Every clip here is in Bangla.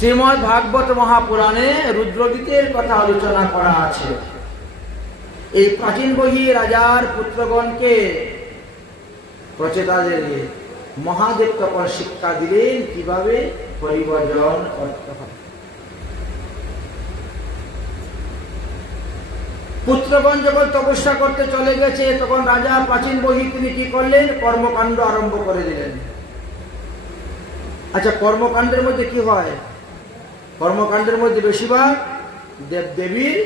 শ্রীমদ্ ভাগবত মহাপুরাণে রুদ্রগীতের কথা আলোচনা করা আছে। এই প্রাচীন বহি রাজার পুত্রগণকে প্রচেতাদের মহাদেব তখন শিক্ষা দিলেন কিভাবে পরিবর্জন করতে হবে। পুত্রগণ যখন তপস্যা করতে চলে গেছে তখন রাজা প্রাচীন বহি তিনি কি করলেন? কর্মকাণ্ড আরম্ভ করে দিলেন। আচ্ছা, কর্মকাণ্ডের মধ্যে কি হয়? কর্মকাণ্ডের মধ্যে বেশিরভাগ দেবদেবীর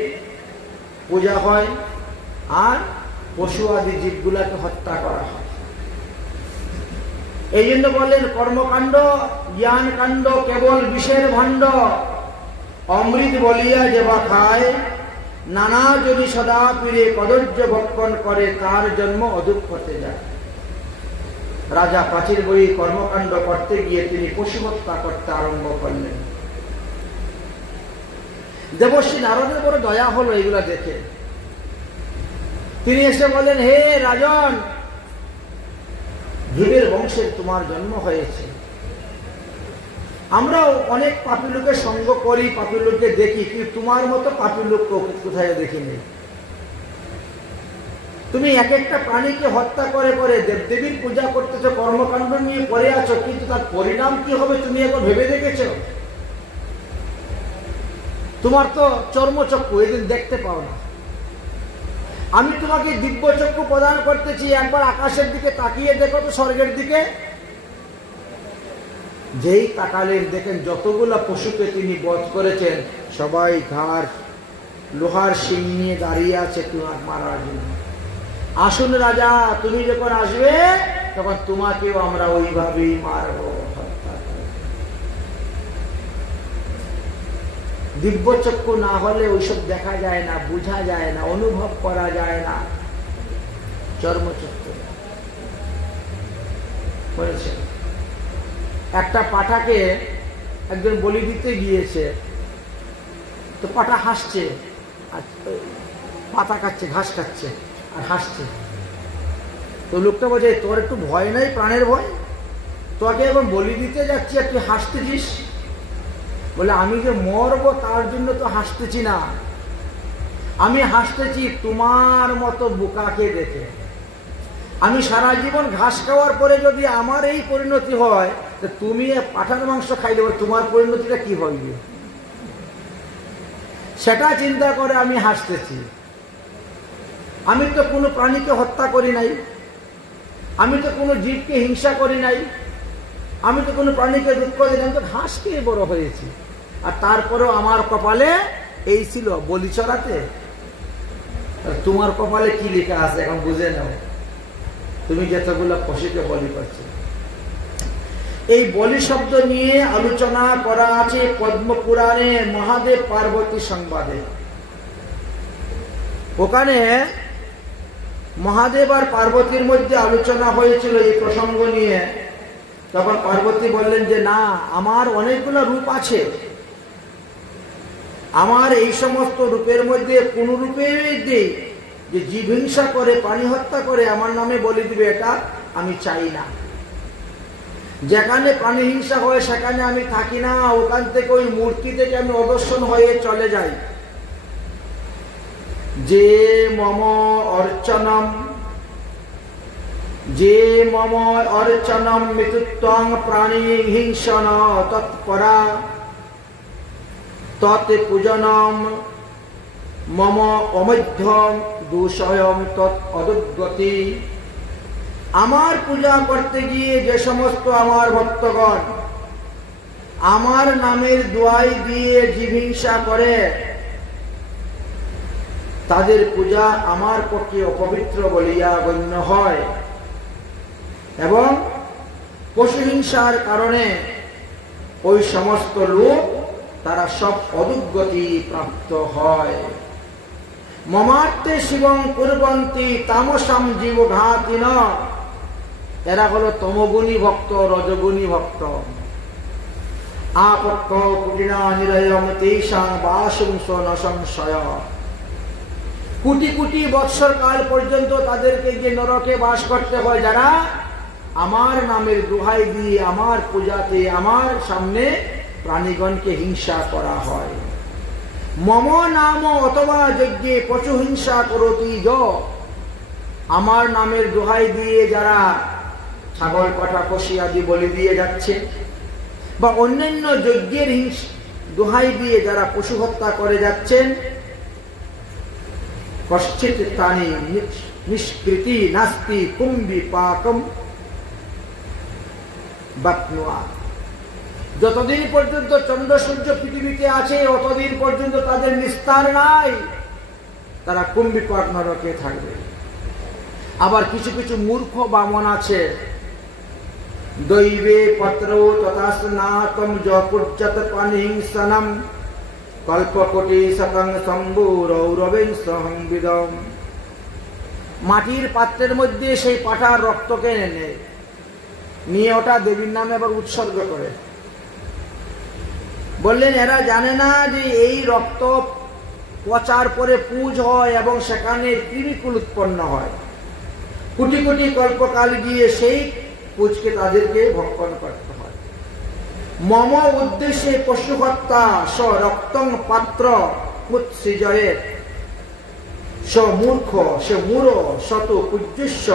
পূজা হয় আর পশু আদি জীবগুলাকে হত্যা করা হয়। এই জন্য বললেন কর্মকাণ্ড জ্ঞান কাণ্ড কেবল বিষের ভাণ্ড, অমৃত বলিয়া যেবা খায়, নানা যদি সদা পীরে কদর্য ভক্ষণ করে, তার জন্ম অধূপ করতে যায়। রাজা প্রাচীর বই কর্মকাণ্ড করতে গিয়ে তিনি পশু হত্যা করতে আরম্ভ করলেন। দেবশ্রী নারদের বড় দয়া হলো এগুলা দেখে। তিনি এসে বলেন, হে রাজন, ধ্রুবের বংশের তোমার জন্ম হয়েছে। আমরাও অনেক পাপী লোকের সঙ্গ করি, পাপী লোককে দেখি, কিন্তু তোমার মতো পাপী লোক কোথায় দেখিনি। তুমি এক একটা প্রাণীকে হত্যা করে করে দেবদেবীর পূজা করতেছো, কর্মকাণ্ড নিয়ে পড়ে আছো, কিন্তু তার পরিণাম কি হবে তুমি একবার ভেবে দেখেছো? তোমার তো চর্মচক্ষু, এদিন দেখতে পাও না। আমি তোমাকে দিব্য চক্ষু প্রদান করতেছি, একবার আকাশের দিকে তাকিয়ে দেখো তো, স্বর্গের দিকে। যেই তাকালেন দেখেন যতগুলা পশুকে তিনি বধ করেছেন সবাই ঘাড় লোহার শিং নিয়ে দাঁড়িয়ে আছে তোমার মারার জন্য। আসুন রাজা, তুমি যখন আসবে তখন তোমাকেও আমরা ওইভাবেই মারব। দিব্য চক্ষু না হলে ওইসব দেখা যায় না, বোঝা যায় না, অনুভব করা যায় না। চর্মচক্ষু বলেছে। একটা পাঠাকে একজন বলি দিতে গিয়েছে, তো পাঠা হাসছে আর পাতা খাচ্ছে, ঘাস খাচ্ছে আর হাসছে। তো লোকটা বলছে, তোর একটু ভয় নাই, প্রাণের ভয়? তোকে এখন বলি দিতে যাচ্ছি আর তুই হাসতেছিস? বলে, আমি যে মরবো তার জন্য তো হাসতেছি না, আমি হাসতেছি তোমার মতো বোকাকে দেখে। আমি সারা জীবন ঘাস খাওয়ার পরে যদি আমার এই পরিণতি হয়, তো তুমি পাঠার মাংস খাই দেবো, তোমার পরিণতিটা কি হবে সেটা চিন্তা করে আমি হাসতেছি। আমি তো কোনো প্রাণীকে হত্যা করি নাই, আমি তো কোনো জীবকে হিংসা করি নাই, আমি তো কোনো প্রাণীকে দুঃখ দিই না, আমি তো ঘাস খেয়ে বড় হয়েছি। আর তারপরেও আমার কপালে এই ছিল বলি চড়াতে। তোমার কপালে কি লেখা আছে এখন বুঝে নাও, তুমি যতগুলো পশুকে বলি করছো। এই বলি শব্দ নিয়ে আলোচনা করা আছে পদ্মপুরাণে মহাদেব পার্বতী সংবাদে। ওখানে মহাদেব আর পার্বতীর মধ্যে আলোচনা হয়েছিল এই প্রসঙ্গ নিয়ে। তখন পার্বতী বললেন যে না, আমার অনেকগুলো রূপ আছে, আমার এই সমস্ত রূপের মধ্যে কোন রূপে যে জীব হিংসা করে, প্রাণী হত্যা করে আমার নামে বলি দিবে, এটা আমি চাই না। যেখানে প্রাণী হিংসা হয় সেখানে আমি থাকি না, ওখান থেকে ওই মূর্তি থেকে আমি অদর্শন হয়ে চলে যাই। যে মম অর্চনম, যে মম অর্চনম মৃত্যুত্বং প্রাণী হিংসন তৎপরা তৎ পূজনম মম অমধ্যম দূষয়ম তৎ অদুগতি। আমার পূজা করতে গিয়ে যে সমস্ত আমার ভক্তগণ আমার নামের দোয়াই দিয়ে জীবহিংসা করে, তাদের পূজা আমার পক্ষে অপবিত্র বলিয়া গণ্য হয় এবং পশুহিংসার কারণে ওই সমস্ত লোক তারা সব অদুগতি প্রাপ্ত হয়। মমার্তে শিবং কুর্বন্তি তামসাম জীবঘাতিন। এরা হলো তমগুণী ভক্ত, রজগুণী ভক্ত। আপক্ষ কুটিনা নিরয়ম তেষাং বাসুংস ন সংশয়। কোটি কোটি বৎসর কাল পর্যন্ত তাদেরকে যে নরকে বাস করতে হয়, যারা আমার নামের দোহাই দিয়ে আমার পূজাতে আমার সামনে প্রাণীগণকে হিংসা করা হয়। মম নাম অথবা যজ্ঞে পশু হিংসা করতি য, আমার নামের দোহাই দিয়ে যারা ছাগল পাঠা পশু আদি বলি দিয়ে যাচ্ছে, বা অন্যান্য যজ্ঞের দোহাই দিয়ে যারা পশু হত্যা করে যাচ্ছেন, কশ্চিৎ তানি নিষ্কৃতি নাস্তি কুম্ভি পাকম বাপ্নুয়া, যতদিন পর্যন্ত চন্দ্র সূর্য পৃথিবীতে আছে ততদিন পর্যন্ত তাদের নিস্তার নাই, তারা কুম্ভিপাক নরকে থাকবে। আবার কিছু কিছু মূর্খ বামন আছে, দৈবে পত্র তথা স্নাতম জপুজ্জত পানিহিংসনম কল্পকোটি শতং শম্ভু রৌরবেন সংবিদম, মাটির পাত্রের মধ্যে সেই পাঠার রক্তকে নিয়ে ওটা দেবীর নামে আবার উৎসর্গ করে। বললেন এরা জানে না যে এই রক্ত পচার পরে পুজ হয় এবং সেখানে কৃমিকুল উৎপন্ন হয়, কোটি কোটি কল্পকাল গিয়ে সেই পুজকে তাদেরকে ভক্ষণ করতে হয়। মম উদ্দেশ্যে পশু হত্যা স রক্তং পাত্র উৎসৃজয়ে স মূর্খ সে মূঢ় শত পূজ্যস্য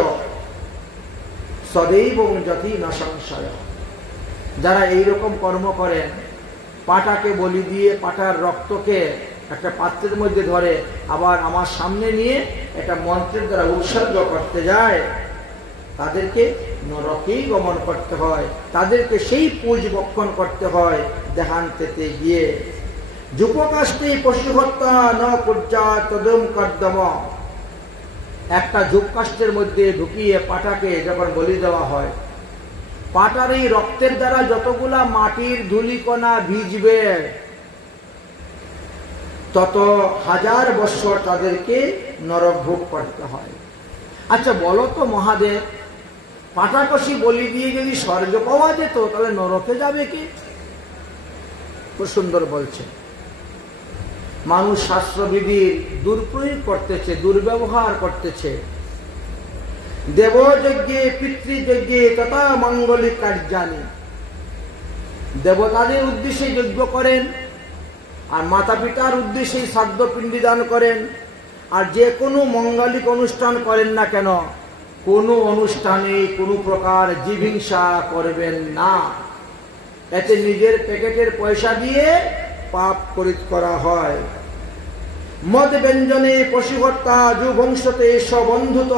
সদৈব যতি ন সংশয়, যারা এইরকম কর্ম করেন, পাটাকে বলি দিয়ে পাটার রক্তকে একটা পাত্রের মধ্যে ধরে আবার আমার সামনে নিয়ে একটা মন্ত্রের দ্বারা উৎসর্গ করতে যায়, তাদেরকে নরকেই গমন করতে হয়, তাদেরকে সেই পুজ ভক্ষণ করতে হয় দেহান্তেতে গিয়ে। যুপকাষ্টে পশু হত্যা ন পূজা তদম কর্দম, একটা যুপকাষ্টের মধ্যে ঢুকিয়ে পাটাকে যখন বলি দেওয়া হয়, পাটার এই রক্তের দ্বারা যতগুলা মাটির ধূলিকণা ভিজবে তত হাজার বৎসর তাদেরকে নরক ভোগ করতে হয়। আচ্ছা বলো তো মহাদেব, পাটাকষি বলি দিয়ে যদি স্বর্গ পাওয়া যেত তাহলে নরকে যাবে কি? খুব সুন্দর বলছে, মানুষ শাস্ত্রবিধির দুর্প্রয়োগ করতেছে, দুর্ব্যবহার করতেছে। দেবযজ্ঞে পিতৃযজ্ঞে তথা মঙ্গলিক কার্যানি, দেবতাদের উদ্দেশ্যে যজ্ঞ করেন আর মাতা পিতার উদ্দেশ্যে শ্রাদ্ধ পিণ্ডি দান করেন, আর যে কোনো মঙ্গলিক অনুষ্ঠান করেন না কেন, কোনো অনুষ্ঠানে কোনো প্রকার জীবহিংসা করবেন না, এতে নিজের প্যাকেটের পয়সা দিয়ে পাপ করিত করা হয়। মদ ব্যঞ্জনে পশু হত্যা যুবংশতে স্ববন্ধুত,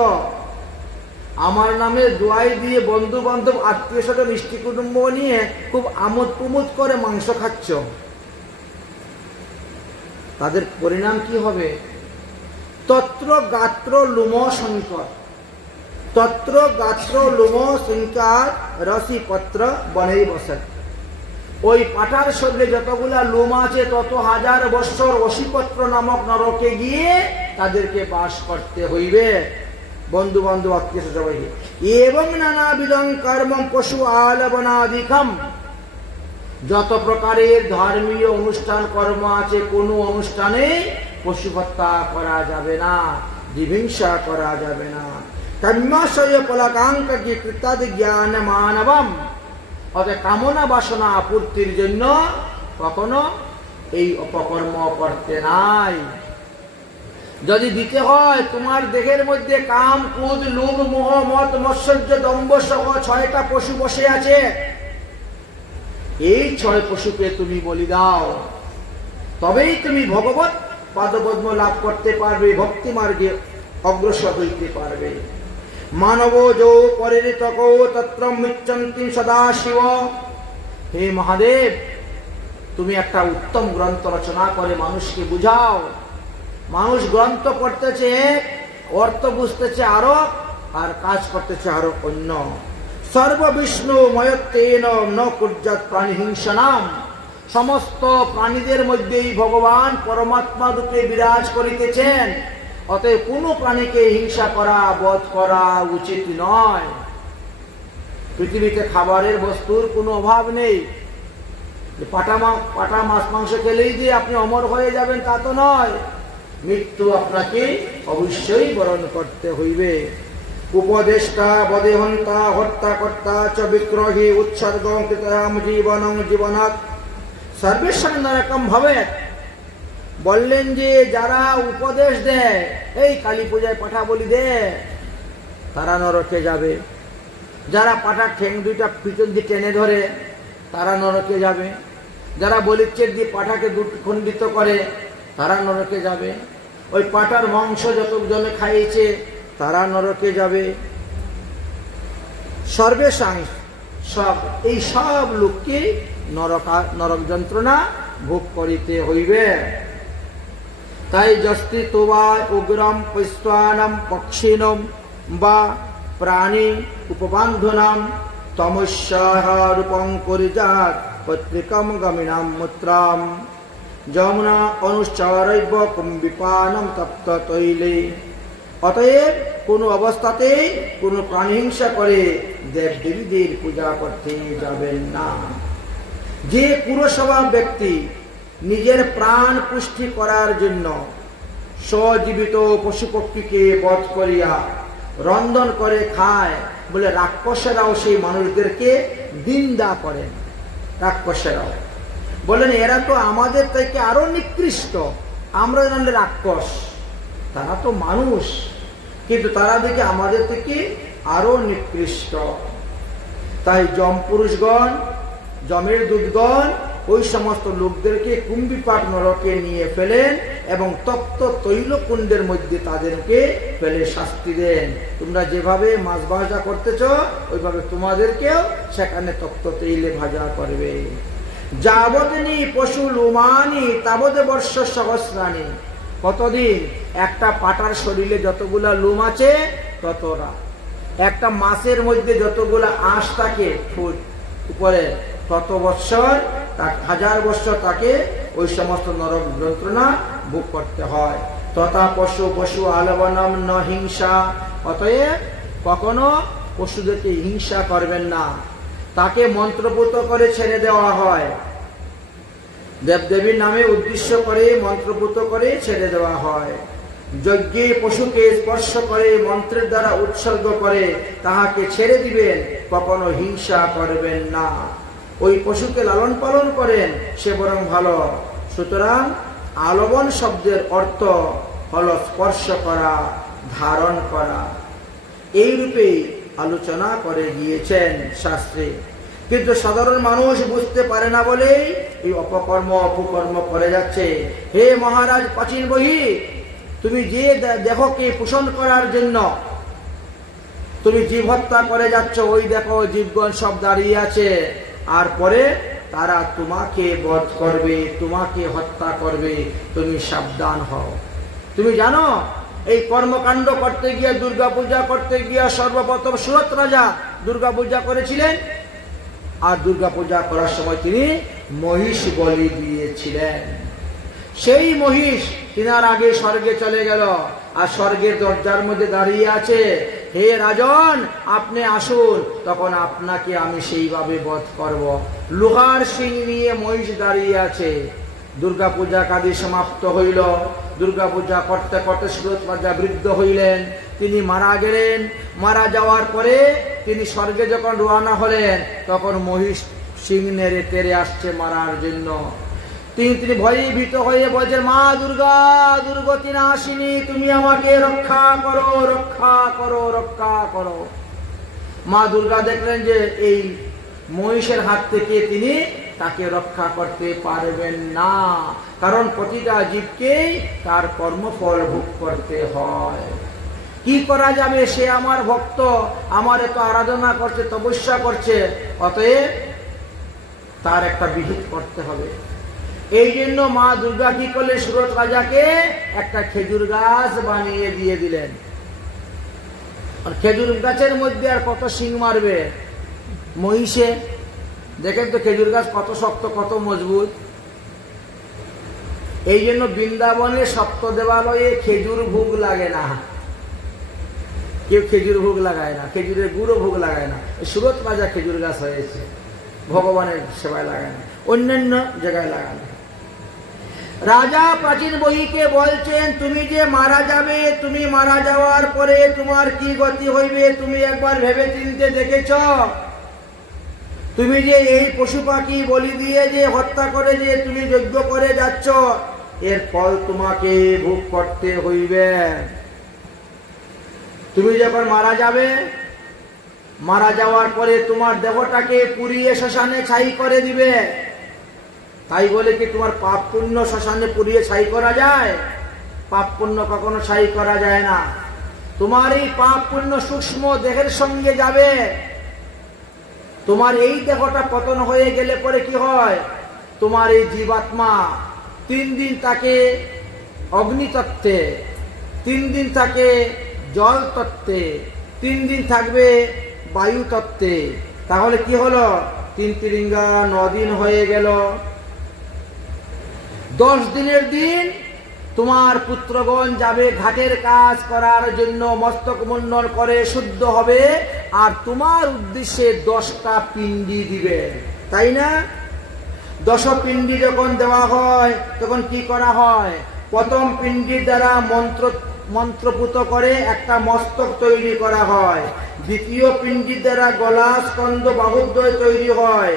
আমার নামে দোয়াই দিয়ে বন্ধু বান্ধব আত্মীয় স্বজন মিষ্টি কুটুম্ব নিয়ে খুব আমোদ প্রমোদ করে মাংস খাচ্ছ, তাদের পরিণাম কি হবে? তত্র গাত্র লুম সংকট, তত্র গাত্র লুম সংকার রসি পত্র বনেই বসে, ওই পাটার শরীরে যতগুলা লোম আছে তত হাজার বৎসর অসিপত্র নামক নরকে গিয়ে তাদেরকে বাস করতে হইবে, বন্ধু বান্ধব আত্মীয় সবাইকে। এবং নানাবিধং কর্ম পশু আলবনাদিকম, যত প্রকারের ধর্মীয় অনুষ্ঠান কর্ম আছে কোনো অনুষ্ঠানে পশু হত্যা করা যাবে না, জীবহিংসা করা যাবে না। কাম্যাশয় পলাকাঙ্ক কৃতাদি জ্ঞান মানবম, অর্থাৎ কামনা বাসনা পূর্তির জন্য কখনো এই অপকর্ম করতে নাই। যদি দিতে হয় তোমার দেহের মধ্যে কাম ক্রোধ লোভ মোহ মদ মৎসর্য দম্ভ সহ 6টা পশু বসে আছে, এই 6 পশুকে তুমি বলি দাও, তবেই তুমি ভগবত পাদপদ্ম লাভ করতে পারবে, ভক্তি মার্গে অগ্রসর হইতে পারবে। মানব যো পরিতক তত্র মিচ্ছন্তি সদাশিব, হে মহাদেব তুমি একটা উত্তম গ্রন্থ রচনা করে মানুষকে বুঝাও। মানুষ গ্রন্থ পড়তেছে, অর্থ বুঝতেছে আরো, আর কাজ করতেছে আরো অন্য। সর্ববিষ্ণু ময়ত্তেন ন কুর্যাৎ প্রাণী হিংসনাম, সমস্ত প্রাণীদের মধ্যেই ভগবান পরমাত্মা রূপে বিরাজ করিতেছেন, অতএব কোনো প্রাণীকে হিংসা করা বধ করা উচিত নয়। পৃথিবীতে খাবারের বস্তুর কোনো অভাব নেই, পাটা মাছ মাংস খেলেই যে আপনি অমর হয়ে যাবেন তা তো নয়, মৃত্যু আপনাকে অবশ্যই বরণ করতে হইবে। উপদেষ্টা বদেহন্তা হত্যা কর্তা চ বিক্রহী উৎসর্গ কৃতাম জীবনং জীবনাৎ সর্বেষাং নরকম ভবেৎ, বললেন যে যারা উপদেশ দেয়, এই কালী পূজায় পাঠা বলি দে, তারা নরকে যাবে। যারা পাঠার ঠ্যাং দুইটা পিছন দিয়ে টেনে ধরে, তারা নরকে যাবে। যারা বলিচ্ছেদ দিয়ে পাঠাকে খণ্ডিত করে, তারা নরকে যাবে। ওই পাঠার মাংস যত জনে খাইয়েছে, তারা নরকে যাবে। সর্বেষাং, সব এই সব লোককে নরক যন্ত্রণা ভোগ করিতে হইবে। তাই যস্তি তোবা উগ্রম পৈশ্বানম পক্ষিণম বা প্রাণী উপবান্ধনাম তমস্যাহ রূপং পরিজাত পত্রিকম গমিনাম মূত্রাম যমুনা অনুশ্চরৈব কুম্বিপানম তপ্ত তৈলে। অতএব কোন অবস্থাতেই কোন প্রাণিহিংসা করে দেব দেবীদের পূজা করতে যাবেন না। যে পুরস্বভাব ব্যক্তি নিজের প্রাণ পুষ্টি করার জন্য সজীবিত পশু পক্ষীকে বধ করিয়া রন্ধন করে খায়, বলে রাক্ষসেরাও সেই মানুষদেরকে নিন্দা করেন। রাক্ষসেরাও বলেন এরা তো আমাদের থেকে আরো নিকৃষ্ট, আমরা জানলে রাক্ষস, তারা তো মানুষ, কিন্তু তারা দেখে আমাদের থেকে আরো নিকৃষ্ট। তাই যম পুরুষগণ, যমের দূতগণ ওই সমস্ত লোকদেরকে কুম্ভিপাক নরকে নিয়ে ফেলেন এবং তপ্ত তৈলকুণ্ডের মধ্যে তাদেরকে ফেলে শাস্তি দেন। তোমরা যেভাবে মাছ ভাজা করতেছ, ওইভাবে তোমাদেরকেও সেখানে তপ্ত তৈলে ভাজা করবে। যাবতনি পশু লুমানি তাবদে বর্ষ সহস্রানি। কতদিন? একটা পাটার শরীরে যতগুলা লুম আছে ততটা, একটা মাছের মধ্যে যতগুলা আঁশ থাকে উপরে, তত বৎসর, 1000 বৎসর তাকে ওই সমস্ত নরক যন্ত্রণা ভোগ করতে হয়। তথা পশু পশু আলবনম ন হিংসা। অতএব কখনো পশুদেরকে হিংসা করবেন না, তাকে মন্ত্রপুত করে ছেড়ে দেওয়া হয়। দেবদেবীর নামে উদ্দেশ্য করে মন্ত্রপুত করে ছেড়ে দেওয়া হয়। যজ্ঞে পশুকে স্পর্শ করে মন্ত্রের দ্বারা উৎসর্গ করে তাহাকে ছেড়ে দিবেন, কখনো হিংসা করবেন না। ওই পশুকে লালন পালন করেন, সে বরং ভালো। সুতরাং আলবন শব্দের অর্থ হলো স্পর্শ করা, ধারণ করা। এই রূপেই আলোচনা করে গিয়েছেন শাস্ত্রে। কিন্তু সাধারণ মানুষ বুঝতে পারে না বলেই এই অপকর্ম অপকর্ম করে যাচ্ছে। হে মহারাজ প্রাচীন বহি, তুমি যে দেহকে পোষণ করার জন্য তুমি জীব হত্যা করে যাচ্ছ, ওই দেখো জীবগণ সব দাঁড়িয়ে আছে, আর পরে তারা তোমাকে বধ করবে, তোমাকে হত্যা করবে, তুমি সাবধান হও। তুমি জানো এই কর্মকাণ্ড করতে গিয়ে, দুর্গা পূজা করতে গিয়ে সর্বপ্রথম সুরত রাজা দুর্গা পূজা করেছিলেন, আর দুর্গা পূজা করার সময় তিনি মহিষ বলি দিয়েছিলেন। সেই মহিষ তিনার আগে স্বর্গে চলে গেল, আর স্বর্গের দরজার মধ্যে দাঁড়িয়ে আছে, হে রাজন আপনি আসুন, তখন আপনাকে আমি সেইভাবে বধ করব। লোহার শিং নিয়ে মহিষ দাঁড়িয়ে আছে। দুর্গা পূজা কাজে সমাপ্ত হইল। দুর্গা পূজা করতে করতে সুরত রাজা বৃদ্ধ হইলেন, তিনি মারা গেলেন। মারা যাওয়ার পরে তিনি স্বর্গে যখন রওনা হলেন, তখন মহিষ শিং নেড়ে তেড়ে আসছে মারার জন্য। তিনি ভয়ে ভীত হয়ে বলছেন, মা দুর্গা, দুর্গতি নাশিনী, তুমি আমাকে রক্ষা করো, রক্ষা করো, রক্ষা করো। মা দুর্গা দেখলেন যে এই মহিষের হাত থেকে তিনি তাকে রক্ষা করতে পারবেন না, কারণ প্রতিটা জীবকে তার কর্মফল ভোগ করতে হয়। কি করা যাবে? সে আমার ভক্ত, আমার এত আরাধনা করছে, তপস্যা করছে, অতএব তার একটা বিহিত করতে হবে। এই জন্য মা দুর্গা কি করলেন? সুরত রাজাকে একটা খেজুর গাছ বানিয়ে দিয়ে দিলেন। আর খেজুর গাছের মধ্যে আর কত শিং মারবে মহিষে? দেখেন তো খেজুর গাছ কত শক্ত, কত মজবুত। এই জন্য বৃন্দাবনে সপ্ত দেবালয়ে খেজুর ভোগ লাগে না, কেউ খেজুর ভোগ লাগায় না, খেজুরের গুঁড়ো ভোগ লাগায় না। সুরত রাজা খেজুর গাছ হয়েছে, ভগবানের সেবায় লাগায় না, অন্যান্য জায়গায় লাগায় না। রাজা প্রাচীন বহিকে বলছেন, তুমি যে মারা যাবে, তুমি মারা যাওয়ার পরে তোমার কি গতি হইবে তুমি একবার ভেবে চিনতে দেখেছ? তুমি যে এই পশু পাখি বলি দিয়ে যে হত্যা করে যে তুমি যজ্ঞ করে যাচ্ছ, এর ফল তোমাকে ভোগ করতে হইবে। তুমি যখন মারা যাবে, মারা যাওয়ার পরে তোমার দেহটাকে পুড়িয়ে শ্মশানে ছাই করে দিবে। তাই বলে কি তোমার পাপ পুণ্য শ্মশানে পুড়িয়ে ছাই করা যায়? পাপ পুণ্য কখনো ছাই করা যায় না। তোমার এই পাপ পুণ্য সূক্ষ্ম দেহের সঙ্গে যাবে। তোমার এই দেহটা পতন হয়ে গেলে পরে কি হয়, তোমার এই জীবাত্মা 3 দিন তাকে অগ্নিতত্ত্বে, 3 দিন থাকে জল তত্ত্বে, 3 দিন থাকবে বায়ু তত্ত্বে। তাহলে কি হলো, 3 তিরিঙ্গা 9 দিন হয়ে গেল। 10 দিনের দিন তোমার পুত্রগণ যাবে ঘাটের কাজ করার জন্য, মস্তক মুন্ডন করে শুদ্ধ হবে, আর তোমার উদ্দেশ্যে 10টা পিণ্ডি দিবে, তাই না? 10 পিণ্ডি যখন দেওয়া হয় তখন কি করা হয়, প্রথম পিণ্ডির দ্বারা মন্ত্রপুত করে একটা মস্তক তৈরি করা হয়। দ্বিতীয় পিণ্ডির দ্বারা গলা, স্কন্ধ, বাহুদ্বয় তৈরি হয়,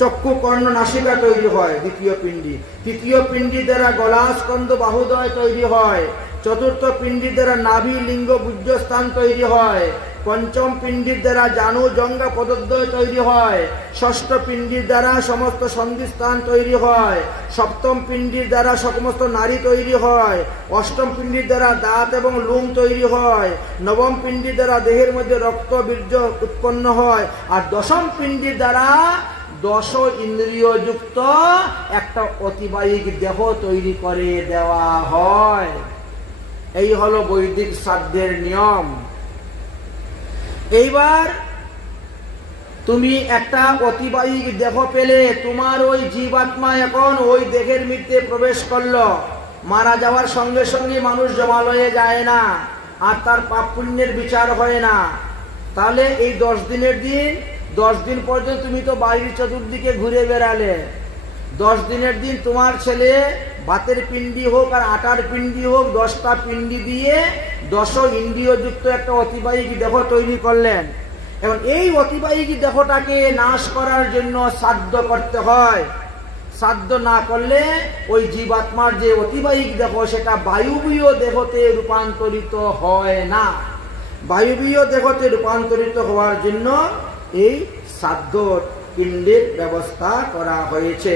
চক্ষু, কর্ণ, নাসিকা তৈরি হয় দ্বিতীয় পিণ্ডি। তৃতীয় পিণ্ডির দ্বারা গলা, স্কন্ধ, বাহুদ্বয় তৈরি হয়। চতুর্থ পিণ্ডির দ্বারা নাভি, লিঙ্গ, বীর্যস্থান তৈরি হয়। পঞ্চম পিণ্ডির দ্বারা জানু, জঙ্ঘা, পদদ্বয় তৈরি হয়। ষষ্ঠ পিণ্ডির দ্বারা সমস্ত সন্ধিস্থান তৈরি হয়। সপ্তম পিণ্ডির দ্বারা সমস্ত নারী তৈরি হয়। অষ্টম পিণ্ডির দ্বারা দাঁত এবং লুম তৈরি হয়। নবম পিণ্ডির দ্বারা দেহের মধ্যে রক্ত, বীর্য উৎপন্ন হয়। আর দশম পিণ্ডির দ্বারা 10 ইন্দ্রিয় যুক্ত একটা অতিবাহিক দেহ তৈরি করে দেওয়া হয়। এই হলো বৈদিক শ্রাদ্ধের নিয়ম। এইবার তুমি একটা অতিবাহিক দেহ পেলে, তোমার ওই জীবাত্মা এখন ওই দেহের মধ্যে প্রবেশ করলো। মারা যাওয়ার সঙ্গে সঙ্গে মানুষ জমালয়ে যায় না, আর তার পাপ পুণ্যের বিচার হয় না। তাহলে এই 10 দিনের দিন, 10 দিন পর্যন্ত তুমি তো বাড়ির চতুর্দিকে ঘুরে বেড়ালে। 10 দিনের দিন তোমার ছেলে ভাতের পিণ্ডি হোক আর আটার পিণ্ডি হোক, 10টা পিণ্ডি দিয়ে 10 ইন্দ্রিয় যুক্ত একটা অতিবাহিক দেহ তৈরি করলেন। এবং এই অতিবাহিক দেহটাকে নাশ করার জন্য শ্রাদ্ধ করতে হয়। শ্রাদ্ধ না করলে ওই জীবাত্মার যে অতিবাহিক দেহ সেটা বায়ুবীয় দেহতে রূপান্তরিত হয় না। বায়ুবীয় দেহতে রূপান্তরিত হওয়ার জন্য এই শ্রাদ্ধ পিণ্ডের ব্যবস্থা করা হয়েছে।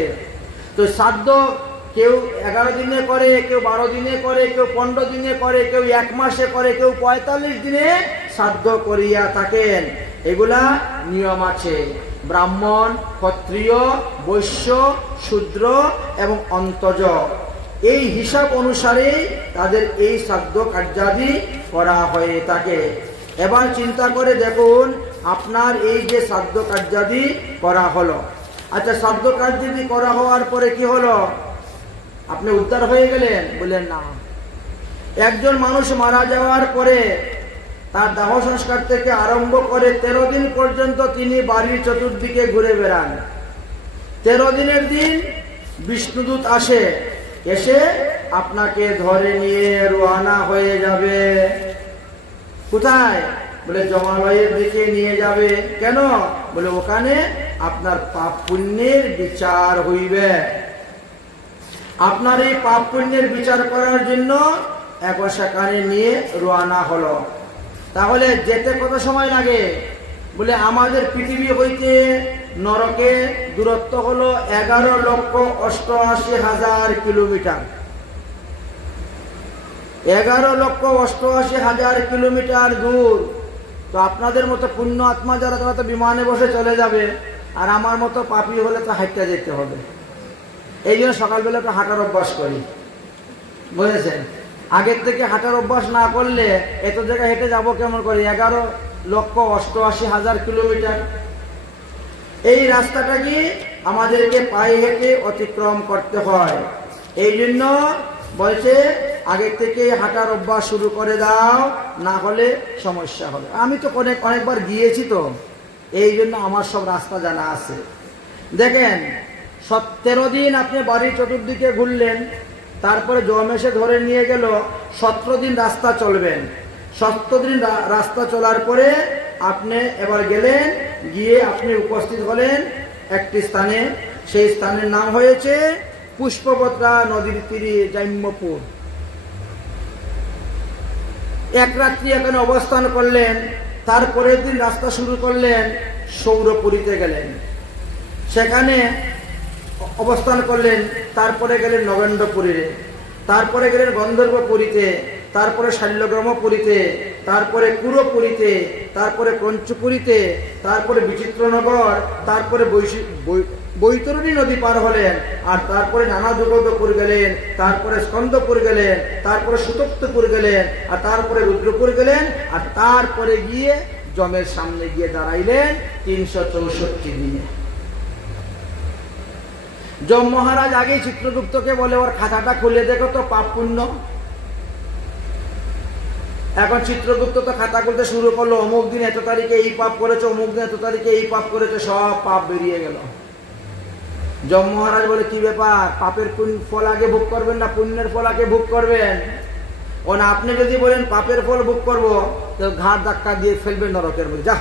তো শ্রাদ্ধ কেউ 11 দিনে করে, কেউ 12 দিনে করে, কেউ 15 দিনে করে, কেউ 1 মাসে করে, কেউ 45 দিনে শ্রাদ্ধ করিয়া থাকেন। এগুলা নিয়ম আছে। ব্রাহ্মণ, ক্ষত্রিয়, বৈশ্য, শূদ্র এবং অন্তজ, এই হিসাব অনুসারে তাদের এই শ্রাদ্ধ কার্যাদি করা হয়ে থাকে। এবার চিন্তা করে দেখুন, আপনার এই যে শ্রাদ্ধ কার্যাদি করা হলো, আচ্ছা শ্রাদ্ধ কার্যাদি করা হওয়ার পরে কি হলো, আপনি উদ্ধার হয়ে গেলেন? বললেন না। একজন মানুষ মারা যাওয়ার পরে তার দাহ সংস্কার থেকে আরম্ভ করে 13 দিন পর্যন্ত তিনি বাড়ির চতুর্দিকে ঘুরে বেড়ান। 13 দিনের দিন বিষ্ণুদূত আসে, এসে আপনাকে ধরে নিয়ে রওনা হয়ে যাবে। কোথায়? বলে জমালয়ের দিকে নিয়ে যাবে। কেন? বলে ওখানে আপনার পাপ পুণ্যের বিচার হইবে। আপনার এই পাপ পুণ্যের বিচার করার জন্য এখন সেখানে নিয়ে রওনা হলো। তাহলে যেতে কত সময় লাগে? বলে আমাদের পৃথিবী হইতে নরকে দূরত্ব হলো 11,88,000 কিলোমিটার। 11,88,000 কিলোমিটার দূর। তো আপনাদের মতো পুণ্য আত্মা যারা, তারা তো বিমানে বসে চলে যাবে, আর আমার মতো পাপী হলে তো হাঁটতে যেতে হবে। এই জন্য সকালবেলা তো হাঁটার অভ্যাস করি, বুঝেছেন? আগের থেকে হাঁটার অভ্যাস না করলে এত জায়গায় হেঁটে যাবো কেমন করে? 11,88,000 কিলোমিটার। এই রাস্তাটা কি আমাদেরকে পায়ে হেঁটে অতিক্রম করতে হয়। এই জন্য বলছে আগে থেকে হাঁটার অভ্যাস শুরু করে দাও, না হলে সমস্যা হবে। আমি তো অনেকবার গিয়েছি, তো এই জন্য আমার সব রাস্তা জানা আছে। দেখেন, 13 দিন আপনি বাড়ির চতুর্দিকে ঘুরলেন, তারপরে জমেশে ধরে নিয়ে গেল, 17 দিন রাস্তা চলবেন। 17 দিন রাস্তা চলার পরে আপনি এবার গেলেন গিয়ে আপনি উপস্থিত হলেন একটি স্থানে। সেই স্থানের নাম হয়েছে পুষ্পবত্রা নদীর তীরে জাম্যপুর। এক রাত্রি এখানে অবস্থান করলেন। তারপরের দিন রাস্তা শুরু করলেন, সৌরপুরীতে গেলেন, সেখানে অবস্থান করলেন। তারপরে গেলেন নগেন্দ্রপুরীতে, তারপরে গেলেন গন্ধর্বপুরীতে, তারপরে শাল্যগ্রামপুরীতে, তারপরে কুরপুরীতে, তারপরে কঞ্চপুরীতে, তারপরে বিচিত্রনগর, তারপরে বৈতরণী নদী পার হলেন, আর তারপরে নানা দুর্গপুর গেলেন, তারপরে স্কন্দপুর গেলেন, তারপরে সুতপ্তপুর গেলেন, আর তারপরে রুদ্রপুর গেলেন, আর তারপরে গিয়ে যমের সামনে গিয়ে দাঁড়াইলেন 364 দিনে। যম মহারাজ আগেই চিত্রগুপ্তকে বলে, ওর খাতাটা খুলে দেখো তো পাপ পুণ্য। এখন চিত্রগুপ্ত তো খাতা খুলতে শুরু করলো, অমুক দিন এত তারিখে এই পাপ করেছে, অমুক দিন এত তারিখে এই পাপ করেছে, সব পাপ বেরিয়ে গেল। যম মহারাজ বলে, কি ব্যাপার, পাপের ফল আগে ভোগ করবেন না পুণ্যের ফল আগে ভোগ করবেন? ও না, আপনি যদি বলেন পাপের ফল ভোগ করবো, তো ঘাট ধাক্কা দিয়ে ফেলবেন নরকের মধ্যে, যা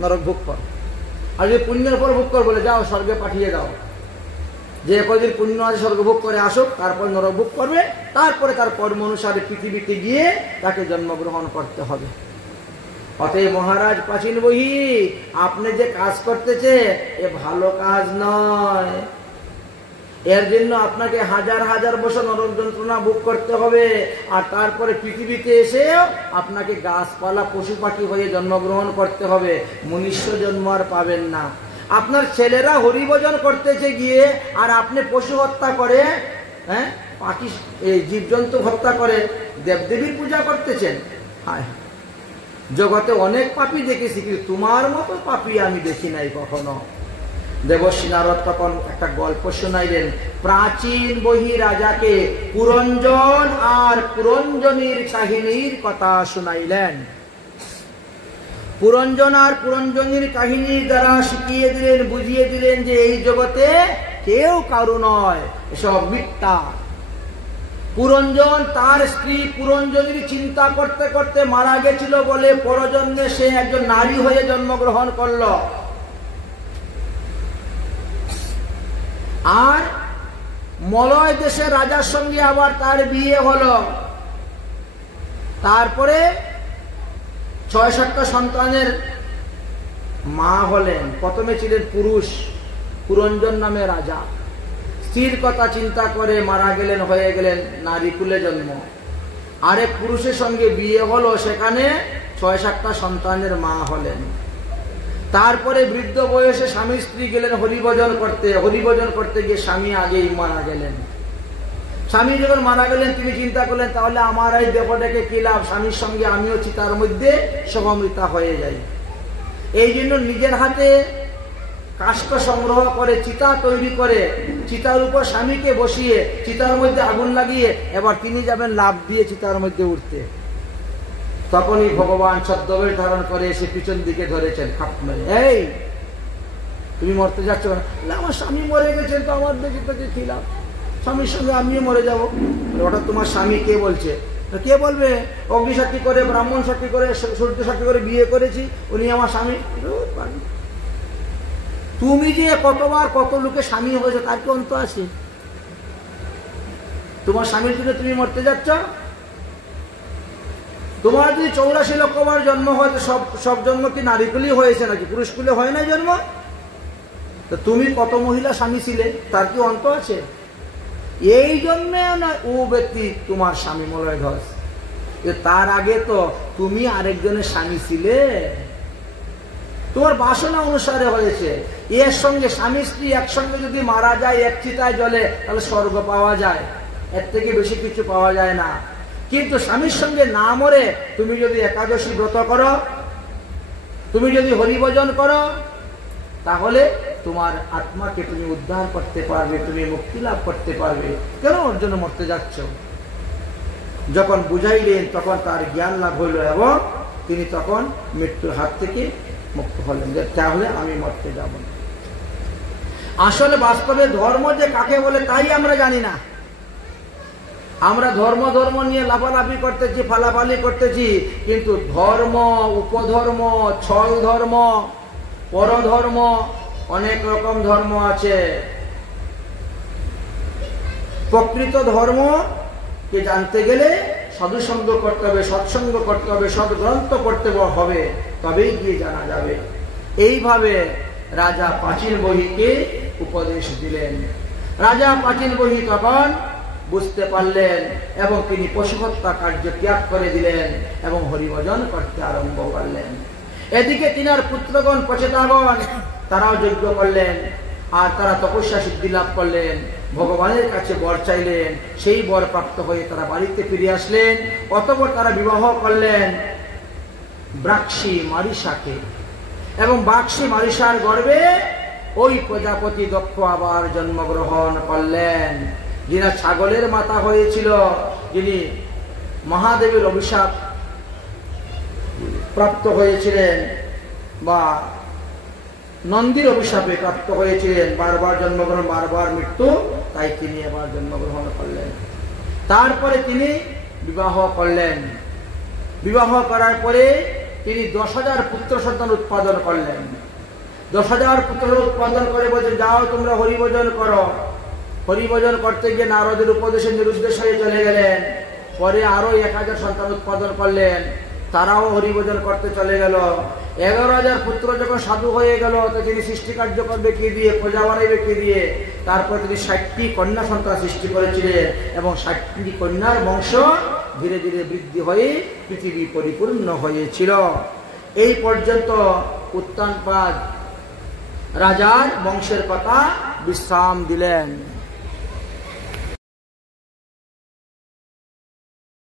নরক ভোগ কর। আর যদি পুণ্যের ফল ভোগ কর, বলে যাও স্বর্গে পাঠিয়ে দাও, যে কদিন পুণ্য আছে স্বর্গ ভোগ করে আসুক, তারপর নরক ভোগ করবে, তারপরে তার কর্ম অনুসারে পৃথিবীতে গিয়ে তাকে জন্মগ্রহণ করতে হবে। অতএব মহারাজ প্রাচীন বহি, আপনি যে কাজ করতেছে এ ভালো কাজ নয়। এর জন্য আপনাকে হাজার হাজার বছর নরক যন্ত্রণা ভোগ করতে হবে, আর তারপরে পৃথিবীতে এসেও আপনাকে গাছপালা পশু পাখি হয়ে জন্মগ্রহণ করতে হবে, মনুষ্য জন্ম আর পাবেন না। আপনার ছেলেরা হরিভজন করতেছে গিয়ে, আর আপনি পশু হত্যা করে, হ্যাঁ, পাখি জীবজন্তু হত্যা করে দেবদেবীর পূজা করতেছেন। হায়, জগতে অনেক পাপী দেখেছি, কিন্তু তোমার মতো পাপী আমি দেখি নাই কখনো। দেবশ্রী নারদ তখন একটা গল্প শোনাইলেন। প্রাচীন বহি রাজাকে পুরঞ্জন আর পুরঞ্জনীর কাহিনীর কথা শোনাইলেন। পুরঞ্জন আর পুরঞ্জনীর কাহিনীর দ্বারা শিখিয়ে দিলেন, বুঝিয়ে দিলেন যে এই জগতে কেউ কারো নয়, এসব মিথ্যা। পুরঞ্জন তার স্ত্রী পুরঞ্জনীর চিন্তা করতে করতে মারা গেছিল বলে পরজন্মে সে একজন নারী হয়ে জন্মগ্রহণ করল। আর মলয় দেশের রাজার সঙ্গে আবার তার বিয়ে হলো। তারপরে 6-7টা সন্তানের মা হলেন। প্রথমে ছিলেন পুরুষ, পুরঞ্জন নামে রাজা। স্ত্রীর কথা চিন্তা করে মারা গেলেন, হয়ে গেলেন নারী কুলে জন্ম। আরেক পুরুষের সঙ্গে বিয়ে হলো, সেখানে 6-7টা সন্তানের মা হলেন। তারপরে বৃদ্ধ বয়সে স্বামী স্ত্রী গেলেন হরিভজন করতে। হরিভজন করতে গিয়ে স্বামী আগেই মারা গেলেন। স্বামী যখন মারা গেলেন, তিনি চিন্তা করলেন, তাহলে আমার এই দেহটাকে কি লাভ, স্বামীর সঙ্গে আমিও চিতার মধ্যে সহমৃতা হয়ে যাই। এই জন্য নিজের হাতে কাষ্ঠ সংগ্রহ করে চিতা তৈরি করে, চিতার উপর স্বামীকে বসিয়ে চিতার মধ্যে আগুন লাগিয়ে এবার তিনি যাবেন লাভ দিয়ে চিতার মধ্যে উঠতে। তখনই ভগবান ছদ্মবেশ ধারণ করে এসে পিছন দিকে ধরেছেন, খাপ মেরে, এই তুমি মরতে যাচ্ছ না? আমার স্বামী মরে গেছেন, তো আমার দেখে তোকে কি লাভ, স্বামীর সঙ্গে আমিও মরে যাব। ওটা তোমার স্বামী কে বলছে? কে বলবে? অগ্নিসাক্ষী করে, ব্রাহ্মণ সাক্ষী করে, সূর্য সাক্ষী করে বিয়ে করেছি, উনি আমার স্বামী। তুমি যে কতবার কত লোকে স্বামী হয়েছে তার কি অন্ত আছে? তোমার স্বামীর জন্য তুমি মরতে যাচ্ছ? তোমার যদি 84 লক্ষবার জন্ম হয়, তো সব জন্ম কি নারী কুলেই হয়েছে নাকি পুরুষ কুলে হয় না জন্ম? তো তুমি কত মহিলা স্বামী ছিলে, তার কি অন্ত আছে? এই জন্মে না ও ব্যক্তি তোমার স্বামী মলয় ধস, তার আগে তো তুমি আরেকজনের স্বামী ছিলে, তোমার বাসনা অনুসারে হয়েছে। এর সঙ্গে স্বামী স্ত্রী একসঙ্গে যদি মারা যায়, এক চিতায় জ্বলে, তাহলে স্বর্গ পাওয়া যায়, এর থেকে বেশি কিছু পাওয়া যায় না। কিন্তু স্বামীর সঙ্গে না মরে তুমি যদি একাদশী ব্রত করো, তুমি যদি হরিভজন করো, তাহলে তোমার আত্মাকে তুমি উদ্ধার করতে পারবে, তুমি মুক্তি লাভ করতে পারবে। কেন ওর জন্য মরতে যাচ্ছ? যখন বুঝাইলেন তখন তার জ্ঞান লাভ হইল এবং তিনি তখন মৃত্যুর হাত থেকে মুক্ত হলেন, যে তাহলে আমি মরতে যাব না। আসলে বাস্তবে ধর্ম যে কাকে বলে তাই আমরা জানি না। আমরা ধর্ম নিয়ে লাফালাফি করতেছি, ফালাফালি করতেছি, কিন্তু ধর্ম, উপধর্ম, ছল ধর্ম, পরধর্ম, অনেক রকম ধর্ম আছে। প্রকৃত ধর্মকে জানতে গেলে সাধুসঙ্গ করতে হবে, সৎসঙ্গ করতে হবে, সৎগ্রন্থ পড়তে হবে, তবেই গিয়ে জানা যাবে। এইভাবে রাজা প্রাচীন বহিকে উপদেশ দিলেন। রাজা প্রাচীন বহি তখন বুঝতে পারলেন এবং তিনি পশু হত্যা কার্য ত্যাগ করে দিলেন এবং হরিভজন করতে আরম্ভ করলেন। এদিকে তিনার পুত্রগণ প্রচেতাগণ তারাও যজ্ঞ করলেন আর তারা তপস্যা সিদ্ধি লাভ করলেন, ভগবানের কাছে বর চাইলেন, সেই বর প্রাপ্ত হয়ে তারা বাড়িতে ফিরে আসলেন। অতঃপর তারা বিবাহ করলেন ব্রাক্সী মারিসাকে এবং ব্রাক্সী মারিসার গর্ভে ওই প্রজাপতি দক্ষ আবার জন্মগ্রহণ করলেন, যিনি ছাগলের মাতা হয়েছিল, যিনি মহাদেবের অভিশাপ প্রাপ্ত হয়েছিলেন বা নন্দীর অভিশাপে প্রাপ্ত হয়েছিলেন, বারবার জন্মগ্রহণ বারবার মৃত্যু, তাই তিনি আবার জন্মগ্রহণ করলেন। তারপরে তিনি বিবাহ করলেন। বিবাহ করার পরে তিনি 10,000 পুত্র সন্তান উৎপাদন করলেন। 10,000 পুত্র উৎপাদন করে বলছেন, যাও তোমরা হরিভজন করো। হরিভজন করতে গিয়ে নারদের উপদেশে নিরুদ্দেশ হয়ে চলে গেলেন। পরে আরো 1,000 সন্তান উৎপাদন করলেন, তারাও হরিভজন করতে চলে গেল। 11,000 পুত্র যখন সাধু হয়ে গেল, তো তিনি সৃষ্টি কার্য করবে কে দিয়ে, প্রজা বানাইবে কে দিয়ে? তারপর তিনি 60টি কন্যা সন্তান সৃষ্টি করেছিলেন এবং 60টি কন্যার বংশ ধীরে ধীরে বৃদ্ধি হয়ে পৃথিবী পরিপূর্ণ হয়েছিল। এই পর্যন্ত উত্তানপাদ রাজার বংশের কথা বিশ্রাম দিলেন।